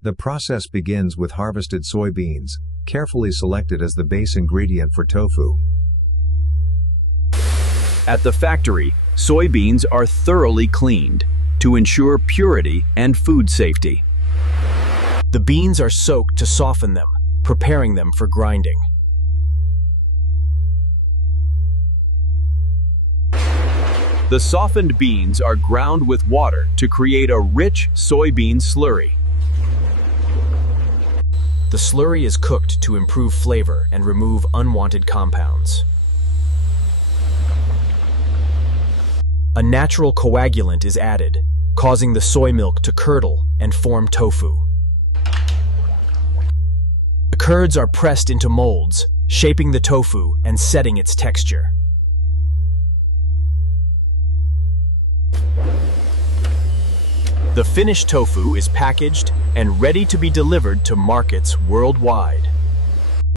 The process begins with harvested soybeans, carefully selected as the base ingredient for tofu. At the factory, soybeans are thoroughly cleaned to ensure purity and food safety. The beans are soaked to soften them, preparing them for grinding. The softened beans are ground with water to create a rich soybean slurry. The slurry is cooked to improve flavor and remove unwanted compounds. A natural coagulant is added, causing the soy milk to curdle and form tofu. The curds are pressed into molds, shaping the tofu and setting its texture. The finished tofu is packaged and ready to be delivered to markets worldwide.